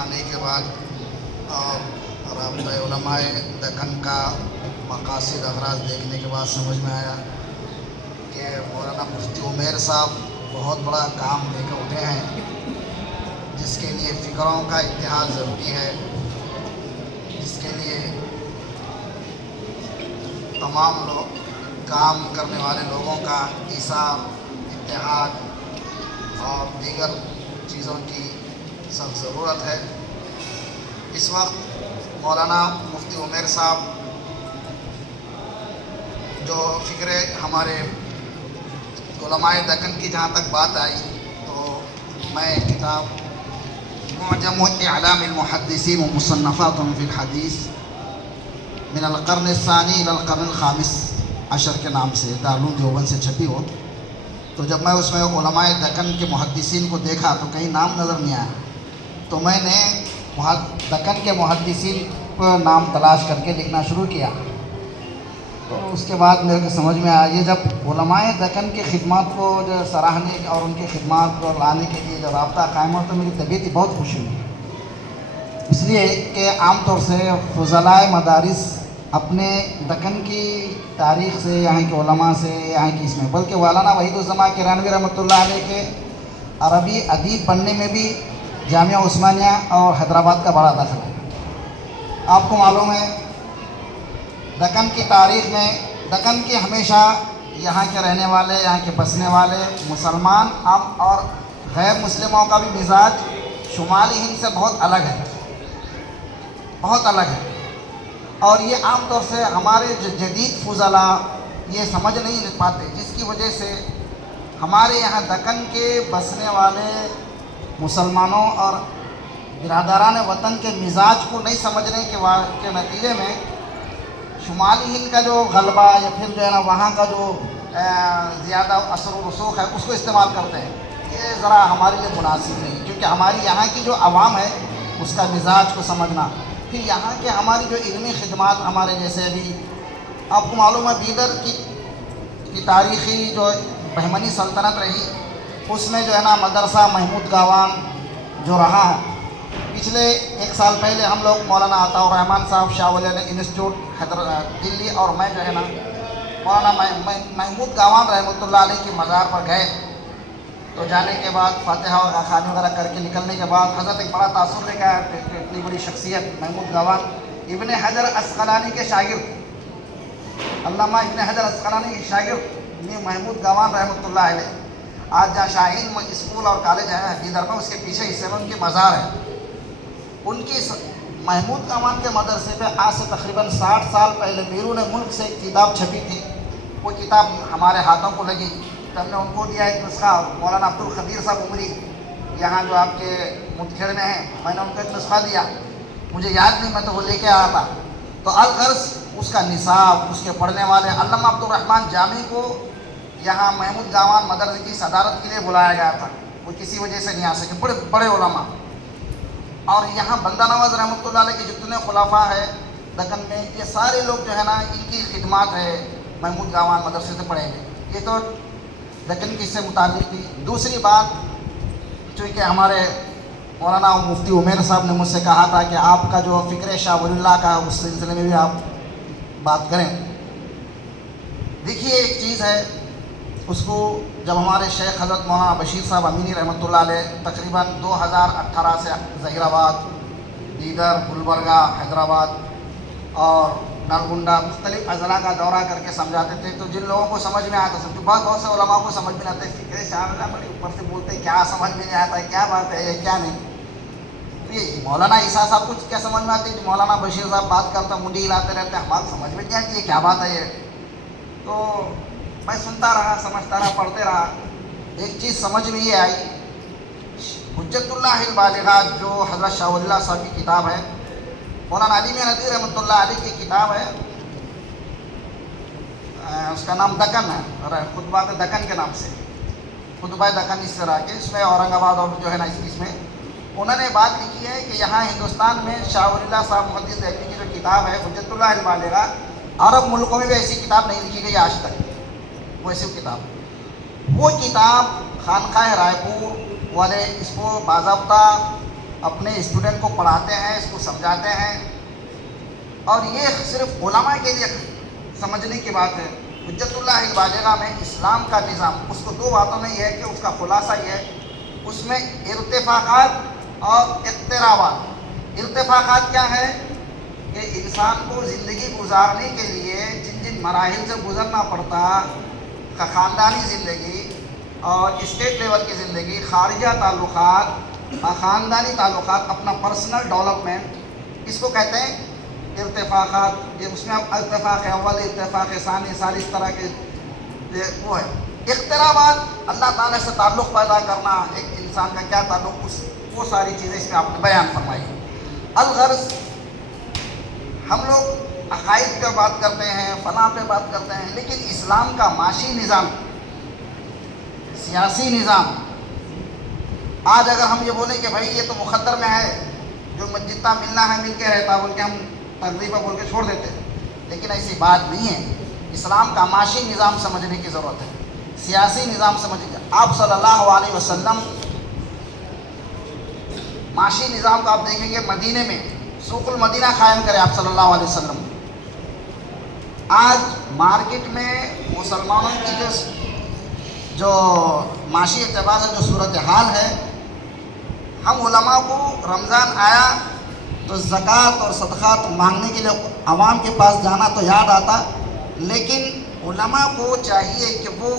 آنے کے بعد اور رابطہ علماء دکن کا مقاصد اغراض دیکھنے کے بعد سمجھ میں آیا کہ مولانا مفتی عمیر صاحب بہت بڑا کام لے کر اٹھے ہیں، جس کے لیے فکروں کا اتحاد ضروری ہے، جس کے لیے تمام لوگ کام کرنے والے لوگوں کا ایثار، اتحاد اور دیگر چیزوں کی سخت ضرورت ہے۔ اس وقت مولانا مفتی عمیر صاحب جو فکر ہمارے علماء دکن کی جہاں تک بات آئی تو میں کتاب معجم اعلام المحدثین و مصنفات فی الحدیث من القرن الثانی الی القرن الخامس عشر کے نام سے دارالعلوم دیوبند سے چھپی ہو، تو جب میں اس میں علماء دکن کے محدثین کو دیکھا تو کہیں نام نظر نہیں آیا، تو میں نے دکن کے محدثین کو نام تلاش کر کے لکھنا شروع کیا۔ تو اس کے بعد میرے کو سمجھ میں آیا یہ جب علماء دکن کی خدمات کو جو سراہنے اور ان کی خدمات کو لانے کے لیے جو رابطہ قائم ہوا تو میری طبیعت ہی بہت خوشی ہوئی، اس لیے کہ عام طور سے فضلاء مدارس اپنے دکن کی تاریخ سے، یہاں کے علماء سے، یہاں کی اس میں، بلکہ مولانا وحید الزمان کرانوی رحمۃ اللہ علیہ کے عربی ادیب بننے میں بھی جامعہ عثمانیہ اور حیدرآباد کا بڑا دخل ہے۔ آپ کو معلوم ہے دکن کی تاریخ میں دکن کے ہمیشہ یہاں کے رہنے والے، یہاں کے بسنے والے مسلمان اور غیر مسلموں کا بھی مزاج شمالی ہند سے بہت الگ ہے، بہت الگ ہے، اور یہ عام طور سے ہمارے جو جدید فضلاء یہ سمجھ نہیں پاتے، جس کی وجہ سے ہمارے یہاں دکن کے بسنے والے مسلمانوں اور برادران وطن کے مزاج کو نہیں سمجھنے کے نتیجے میں شمالی ہند کا جو غلبہ یا پھر جو ہے نا وہاں کا جو زیادہ اثر و رسوخ ہے اس کو استعمال کرتے ہیں۔ یہ ذرا ہمارے لیے مناسب نہیں، کیونکہ ہماری یہاں کی جو عوام ہے اس کا مزاج کو سمجھنا، پھر یہاں کے ہماری جو علمی خدمات ہمارے جیسے ابھی آپ کو معلوم ہے بیدر کی تاریخی جو بہمنی سلطنت رہی، اس میں جو ہے نا مدرسہ محمود گاوان جو رہا ہے، پچھلے ایک سال پہلے ہم لوگ مولانا عطاء الرحمن صاحب شاہ ولی اللہ انسٹیٹیوٹ دلی اور میں جو ہے نا مولانا محمود گاوان رحمۃ اللہ علیہ کی مزار پر گئے، تو جانے کے بعد فاتحہ اور خانی وغیرہ کر کے نکلنے کے بعد حضرت ایک بڑا تاثر لے گیا، اتنی بڑی شخصیت محمود گاوان ابن حجر عسقلانی کے شاگرد، علامہ ابن حجر عسقلانی کے شاگرد محمود گاوان رحمۃ اللہ علیہ، آج جہاں شاہین اسکول اور کالج ہے بیدر میں، اس کے پیچھے حصے میں ان کی مزار ہے۔ ان کی محمود گاوان کے مدرسے پہ آج سے تقریباً 60 سال پہلے بیرون ملک سے ایک کتاب چھپی تھی، وہ کتاب ہمارے ہاتھوں کو لگی تو ہم نے ان کو دیا ایک نسخہ، مولانا عبدالقدیر صاحب عمری یہاں جو آپ کے مدکھیڑ میں ہیں، میں نے ان کو ایک نسخہ دیا، مجھے یاد نہیں میں تو وہ لے کے آیا تھا، تو الغرض اس کا نصاب، اس کے پڑھنے والے علامہ عبدالرحمن جامی کو یہاں محمود گاوان مدرسے کی صدارت کے لیے بلایا گیا تھا، وہ کسی وجہ سے نہیں آ سکے، بڑے بڑے علماء، اور یہاں بندہ نواز رحمۃ اللہ علیہ کے جتنے خلفاء ہے دکن میں یہ سارے لوگ جو ہے نا ان کی خدمات ہے محمود گاوان مدرسے سے پڑھیں گے، یہ تو دکن کی سے متعلق تھی۔ دوسری بات چونکہ ہمارے مولانا مفتی عمیر صاحب نے مجھ سے کہا تھا کہ آپ کا جو فکر شاہ ولی اللہ کا اس سلسلے میں بھی آپ بات کریں، دیکھیے ایک چیز ہے، اس کو جب ہمارے شیخ حضرت مولانا بشیر صاحب امینی رحمۃ اللہ علیہ تقریباً 2018 سے ظہیر آباد، بیدر، گلبرگہ، حیدرآباد اور نلگنڈا مختلف اضلاع کا دورہ کر کے سمجھاتے تھے، تو جن لوگوں کو سمجھ میں آتا سمجھو، بہت سے علماء کو سمجھ میں آتا ہے فکر شاہ ولی اللہ بڑے اوپر سے بولتے کیا سمجھ میں نہیں آتا ہے، کیا بات ہے کیا نہیں، تو یہ مولانا عیسیٰ صاحب کو کیا سمجھ میں آتی ہے، مولانا بشیر صاحب بات کرتا منڈی ہلاتے رہتے ہیں، ہمارے سمجھ میں نہیں آتی ہے کیا بات ہے یہ، تو میں سنتا رہا، سمجھتا رہا، پڑھتے رہا، ایک چیز سمجھ میں یہ آئی، حجت اللہ البالغات جو حضرت شاہ ولی اللہ صاحب کی کتاب ہے، مولانا علی میاں ندوی رحمۃ اللہ علیہ کی کتاب ہے، اس کا نام دکن ہے، خطبات دکن کے نام سے، خطبہ دکن اس طرح کے، اس میں اورنگ آباد اور جو ہے نا اس میں انہوں نے بات لکھی ہے کہ یہاں ہندوستان میں شاہ ولی اللہ صاحب محدث دہلوی کی جو کتاب ہے حجت اللہ البالغات، عرب ملکوں میں بھی ایسی کتاب نہیں لکھی گئی آج تک، وہ ایسی کتاب خانقاہ رائے پور والے اس کو باضابطہ اپنے اسٹوڈنٹ کو پڑھاتے ہیں، اس کو سمجھاتے ہیں، اور یہ صرف علماء کے لیے سمجھنے کی بات ہے۔ حجت اللہ البالغہ میں اسلام کا نظام، اس کو دو باتوں میں یہ ہے کہ اس کا خلاصہ یہ ہے، اس میں ارتفاقات اور اقترابات۔ ارتفاقات کیا ہے کہ انسان کو زندگی گزارنے کے لیے جن جن مراحل سے گزرنا پڑتا، خاندانی زندگی اور اسٹیٹ لیول کی زندگی، خارجہ تعلقات، خاندانی تعلقات، اپنا پرسنل ڈیولپمنٹ، اس کو کہتے ہیں ارتفاقات۔ یہ اس میں اتفاق اول، اتفاق ثانی، ثالث طرح کے وہ ہے۔ اقترابات، اللہ تعالیٰ سے تعلق پیدا کرنا، ایک انسان کا کیا تعلق، وہ ساری چیزیں اس میں آپ نے بیان فرمائی۔ الغرض ہم لوگ عقائد پہ بات کرتے ہیں، فلاں پہ بات کرتے ہیں، لیکن اسلام کا معاشی نظام، سیاسی نظام، آج اگر ہم یہ بولیں کہ بھائی یہ تو مقدر میں ہے، جو جتنا ملنا ہے مل کے رہتا بول کے ہم تقریبا بول کے چھوڑ دیتے ہیں، لیکن ایسی بات نہیں ہے۔ اسلام کا معاشی نظام سمجھنے کی ضرورت ہے، سیاسی نظام سمجھنے۔ آپ صلی اللہ علیہ وسلم معاشی نظام کو آپ دیکھیں گے، مدینے میں سوق المدینہ قائم کرے آپ صلی اللہ علیہ وسلم۔ آج مارکیٹ میں مسلمانوں کی جو معاشی اعتبار سے جو صورتحال ہے، ہم علماء کو رمضان آیا تو زکوٰۃ اور صدقات مانگنے کے لیے عوام کے پاس جانا تو یاد آتا، لیکن علماء کو چاہیے کہ وہ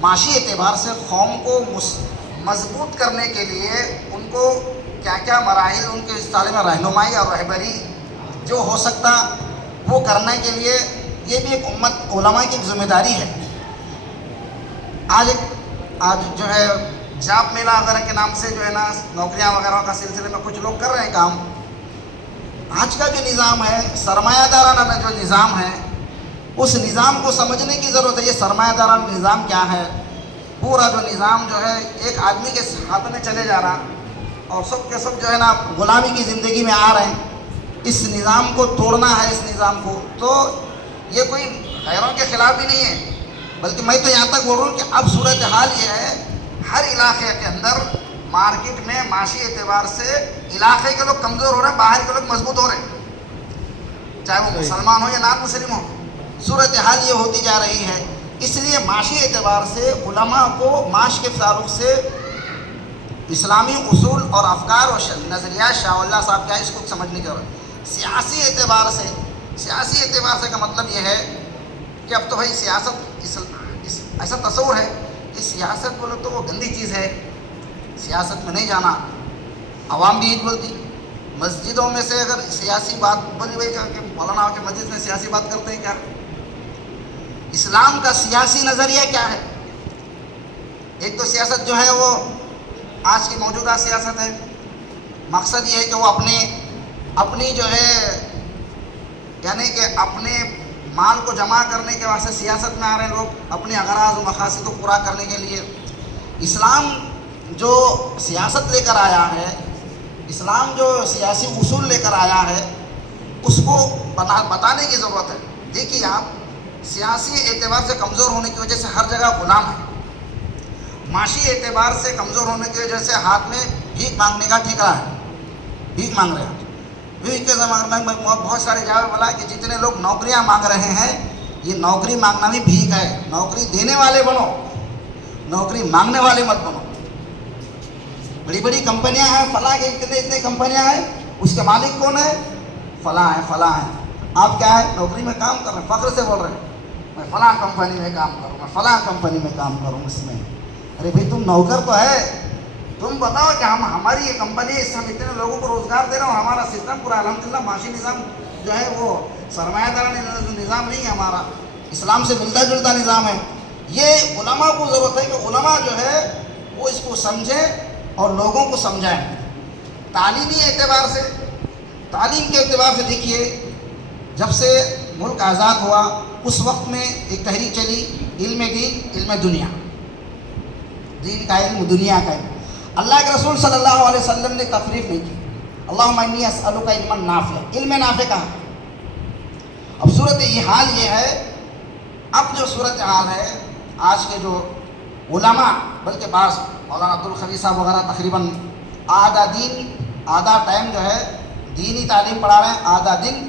معاشی اعتبار سے قوم کو مضبوط کرنے کے لیے ان کو کیا کیا مراحل، ان کے اس تعلیم میں رہنمائی اور رہبری جو ہو سکتا وہ کرنے کے لیے، یہ بھی ایک امت علماء کی ایک ذمہ داری ہے۔ آج جو ہے جاب میلہ وغیرہ کے نام سے جو ہے نا نوکریاں وغیرہ کا سلسلے میں کچھ لوگ کر رہے ہیں کام۔ آج کا جو نظام ہے، سرمایہ دارانہ جو نظام ہے، اس نظام کو سمجھنے کی ضرورت ہے۔ یہ سرمایہ دارانہ نظام کیا ہے؟ پورا جو نظام جو ہے ایک آدمی کے ہاتھ میں چلے جا رہا، اور سب کے سب جو ہے نا غلامی کی زندگی میں آ رہے ہیں۔ اس نظام کو توڑنا ہے، اس نظام کو، تو یہ کوئی غیروں کے خلاف بھی نہیں ہے، بلکہ میں تو یہاں تک بول رہا ہوں کہ اب صورتحال یہ ہے، ہر علاقے کے اندر مارکیٹ میں معاشی اعتبار سے علاقے کے لوگ کمزور ہو رہے ہیں، باہر کے لوگ مضبوط ہو رہے ہیں، چاہے وہ مسلمان ہو یا نان مسلم ہو۔ صورتحال یہ ہوتی جا رہی ہے، اس لیے معاشی اعتبار سے علماء کو معاش کے تعلق سے اسلامی اصول اور افکار و نظریات شاہ اللہ صاحب کیا ہے اس کو سمجھنے کی ضرورت ہے۔ سیاسی اعتبار سے کا مطلب یہ ہے کہ اب تو بھائی سیاست ایسا تصور ہے کہ سیاست بولو تو وہ گندی چیز ہے، سیاست میں نہیں جانا۔ عوام بھی یہی بولتی، مسجدوں میں سے اگر سیاسی بات بولی بھائی کہ مولانا کے مسجد میں سیاسی بات کرتے ہیں کیا؟ اسلام کا سیاسی نظریہ کیا ہے؟ ایک تو سیاست جو ہے وہ آج کی موجودہ سیاست ہے، مقصد یہ ہے کہ وہ اپنی جو ہے یعنی کہ اپنے مال کو جمع کرنے کے واسطے سیاست میں آ رہے ہیں لوگ، اپنے اغراض و مقاصد کو پورا کرنے کے لیے۔ اسلام جو سیاست لے کر آیا ہے، اسلام جو سیاسی اصول لے کر آیا ہے، اس کو بتانے کی ضرورت ہے۔ دیکھیے آپ، سیاسی اعتبار سے کمزور ہونے کی وجہ سے ہر جگہ غلام ہے، معاشی اعتبار سے کمزور ہونے کی وجہ سے ہاتھ میں بھیک مانگنے کا ٹھیکرا ہے، بھیک مانگ رہے ہیں۔ بھیک کے زمانے میں بہت سارے جگہ بولا کہ جتنے لوگ نوکریاں مانگ رہے ہیں، یہ نوکری مانگنا بھی بھیک ہے۔ نوکری دینے والے بنو، نوکری مانگنے والے مت بنو۔ بڑی بڑی کمپنیاں ہیں، فلاں کے اتنے کمپنیاں ہیں، اس کے مالک کون ہے؟ فلاں ہیں۔ آپ کیا ہے؟ نوکری میں کام کر رہے ہیں، فخر سے بول رہے ہیں میں فلاں کمپنی میں کام کروں، میں فلاں کمپنی میں کام کروں اس میں۔ ارے بھائی تم نوکر تو ہے، تم بتاؤ کہ ہماری یہ کمپنی ہے، اس سے ہم اتنے لوگوں کو روزگار دے رہے ہیں، اور ہمارا سسٹم پورا الحمدللہ معاشی نظام جو ہے وہ سرمایہ دارانہ نظام نہیں ہے، ہمارا اسلام سے ملتا جلتا نظام ہے۔ یہ علماء کو ضرورت ہے کہ علماء جو ہے وہ اس کو سمجھیں اور لوگوں کو سمجھائیں۔ تعلیمی اعتبار سے، تعلیم کے اعتبار سے دیکھیے، جب سے ملک آزاد ہوا اس وقت میں ایک تحریک چلی، علم دین علم دنیا، دین کا علم دنیا کا علم۔ اللہ کے رسول صلی اللہ علیہ وسلم نے تفریق نہیں کی، اللہم انی اسألک علما نافع، علم نافع کہاں؟ اب صورت حال یہ ہے، اب جو صورت حال ہے آج کے جو علماء بلکہ بعض مولانا عبدالخوی صاحب وغیرہ تقریباً آدھا ٹائم جو ہے دینی تعلیم پڑھا رہے ہیں، آدھا دن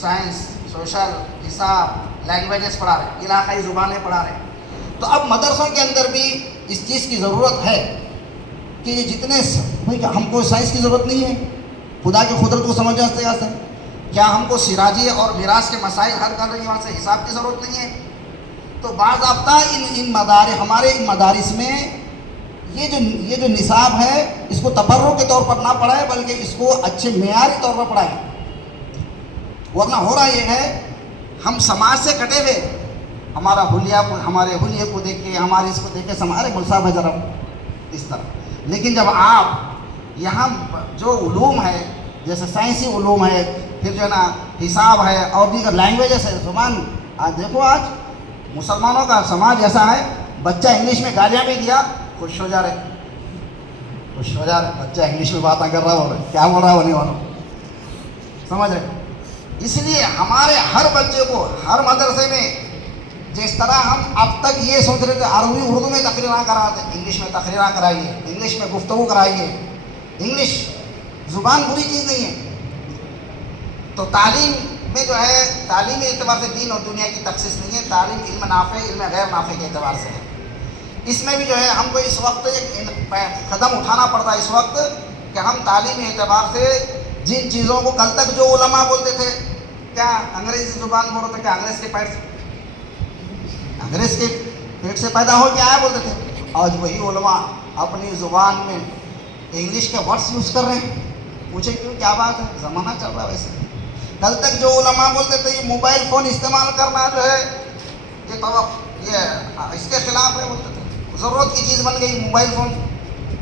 سائنس، سوشل، حساب، لینگویجز پڑھا رہے ہیں، علاقائی زبانیں پڑھا رہے ہیں۔ تو اب مدرسوں کے اندر بھی اس چیز کی ضرورت ہے کہ یہ جتنے ہم کو سائنس کی ضرورت نہیں ہے خدا کی قدرت کو سمجھنے سے، کیا ہم کو سراجی اور میراث کے مسائل حل کرنے کے واسطے حساب کی ضرورت نہیں ہے؟ تو باضابطہ ہمارے ان مدارس میں یہ جو نصاب ہے اس کو تبرک کے طور پر نہ پڑھائے بلکہ اس کو اچھے معیاری طور پر پڑھائے، ورنہ ہو رہا یہ ہے ہم سماج سے کٹے ہوئے، ہمارے حلیے کو دیکھ کے، ہمارے اس کو دیکھ کے ہمارے مول صاحب ہے ذرا اس طرح، لیکن جب آپ یہاں جو علوم ہے جیسے سائنسی علوم ہے، پھر جو ہے نا حساب ہے اور دیگر لینگویجز ہے، زبان، آج دیکھو آج مسلمانوں کا سماج ایسا ہے، بچہ انگلش میں گالیاں بھی دیا خوش ہو جا رہے، بچہ انگلش میں باتیں کر رہا ہو، کیا بول رہا ہونے والوں، سمجھ رہے؟ اس لیے ہمارے ہر بچے کو ہر مدرسے میں جس طرح ہم اب تک یہ سوچ رہے تھے اردو میں تقریریں کراتے، انگلش میں تقریریں کرائیے، انگلش میں گفتگو کرائیے۔ انگلش زبان بری چیز نہیں ہے، تو تعلیم میں جو ہے تعلیمی اعتبار سے دین اور دنیا کی تخصیص نہیں ہے، تعلیم علم نافع علم غیر نافع کے اعتبار سے ہے۔ اس میں بھی جو ہے ہم کو اس وقت ایک قدم اٹھانا پڑتا ہے اس وقت کہ ہم تعلیمی اعتبار سے جن چیزوں کو کل تک جو علماء بولتے تھے، کیا انگریزی زبان بول رہے تھے، کیا انگریز کے پیٹ سے پیدا ہو کے آیا بولتے تھے، آج وہی علماء اپنی زبان میں انگلش کے ورڈس یوز کر رہے ہیں۔ پوچھے کیوں، کیا بات ہے؟ زمانہ چل رہا ہے ویسے۔ کل تک جو علماء بولتے تھے یہ موبائل فون استعمال کرنا جو ہے یہ اس کے خلاف ہے بولتے تھے، ضرورت کی چیز بن گئی موبائل فون،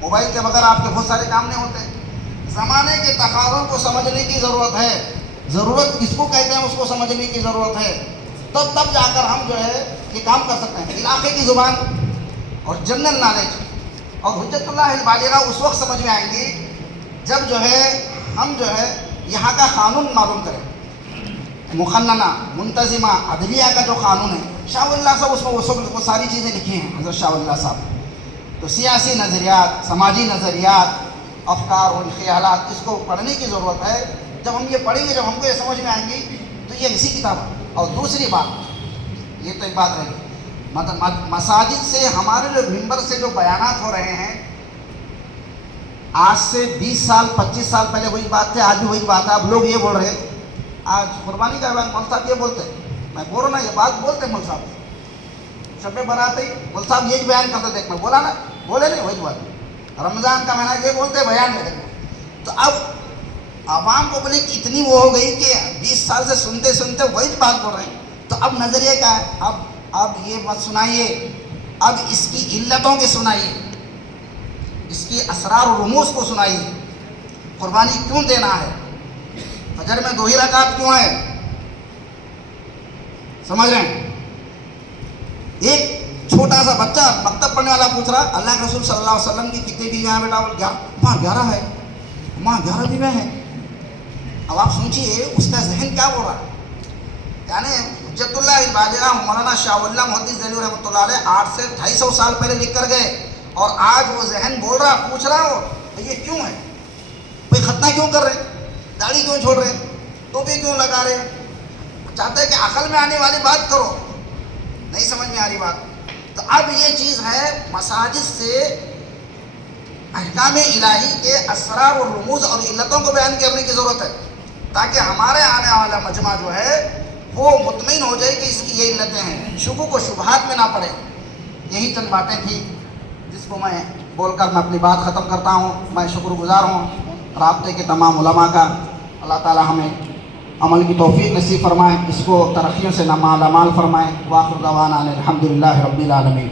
موبائل کے بغیر آپ کے بہت سارے کام نہیں ہوتے۔ زمانے کے تقاضوں کو سمجھنے کی ضرورت ہے، ضرورت کس کو کہتے ہیں اس کو سمجھنے کی ضرورت ہے، تب جا کر ہم جو ہے یہ کام کر سکتے ہیں۔ علاقے کی زبان اور جنرل نالج اور حجت اللہ البالغہ اس وقت سمجھ میں آئیں گی جب جو ہے ہم جو ہے یہاں کا قانون معلوم کریں، مقننہ، منتظمہ، عدلیہ کا جو قانون ہے۔ شاہ ولی اللہ صاحب اس میں وہ ساری چیزیں لکھی ہیں، حضرت شاہ ولی اللہ صاحب۔ تو سیاسی نظریات، سماجی نظریات، افکار اور خیالات، اس کو پڑھنے کی ضرورت ہے۔ جب ہم یہ پڑھیں گے، جب ہم کو یہ سمجھ میں آئیں گی تو یہ اسی کتاب ہے۔ اور دوسری بات، یہ تو ایک بات رہی، مساجد سے ہمارے جو ممبر سے جو بیانات ہو رہے ہیں، آج سے 20 سال 25 سال پہلے وہی بات تھے، آج بھی وہی بات ہے۔ اب لوگ یہ بول رہے ہیں، آج قربانی کا بیان مول صاحب یہ بولتے ہیں، میں بول رہا نا یہ بات بولتے مول صاحب، شب برات ہی مول صاحب یہ بیان کرتے تھے، میں بولا نا، بولے نہیں وہی بات، رمضان کا مہینہ یہ بولتے بیان میں دیکھو۔ تو اب عوام پبلک اتنی وہ ہو گئی کہ 20 سال سے سنتے سنتے وہی بات بول رہے ہیں۔ تو اب نظریہ کیا ہے، اب یہ مت سنائیے، اب اس کی علتوں کے سنائیے، اس کی اسرار و رموز کو سنائیے، قربانی کیوں دینا ہے، فجر میں 2 ہی رکعت کیوں ہے، سمجھ رہے ہیں؟ ایک چھوٹا سا بچہ مکتب پڑھنے والا پوچھ رہا، اللہ کے رسول صلی اللہ علیہ وسلم کی کتنی بیویاں ہیں بیٹا؟ ماں 11 ہے، ماں 11 بیویاں ہیں۔ اب آپ سوچیے اس کا ذہن کیا بول رہا ہے، یعنی حجت اللہ البالغہ مولانا شاہ ولی اللہ محدث دہلوی رحمۃ اللہ علیہ 8 سے 250 سال پہلے لکھ کر گئے، اور آج وہ ذہن بول رہا، پوچھ رہا ہو یہ کیوں ہے، بھائی ختنہ کیوں کر رہے، داڑھی کیوں چھوڑ رہے، ٹوپی کیوں لگا رہے، چاہتے ہیں کہ عقل میں آنے والی بات کرو، نہیں سمجھ میں آ رہی بات۔ تو اب یہ چیز ہے، مساجد سے احکام الہی کے اسرار اور رموز اور علتوں کو بیان کرنے کی ضرورت ہے، تاکہ ہمارے آنے والا مجمع جو ہے وہ مطمئن ہو جائے کہ اس کی یہ علتیں ہیں، شکوک و شبہات میں نہ پڑے۔ یہی چند باتیں تھیں جس کو میں بول کر میں اپنی بات ختم کرتا ہوں۔ میں شکر گزار ہوں رابطے کے تمام علماء کا، اللہ تعالی ہمیں عمل کی توفیق نصیب فرمائے، اس کو ترقیوں سے مالا مال فرمائے۔ وآخر دعوانا الحمدللہ رب العالمین۔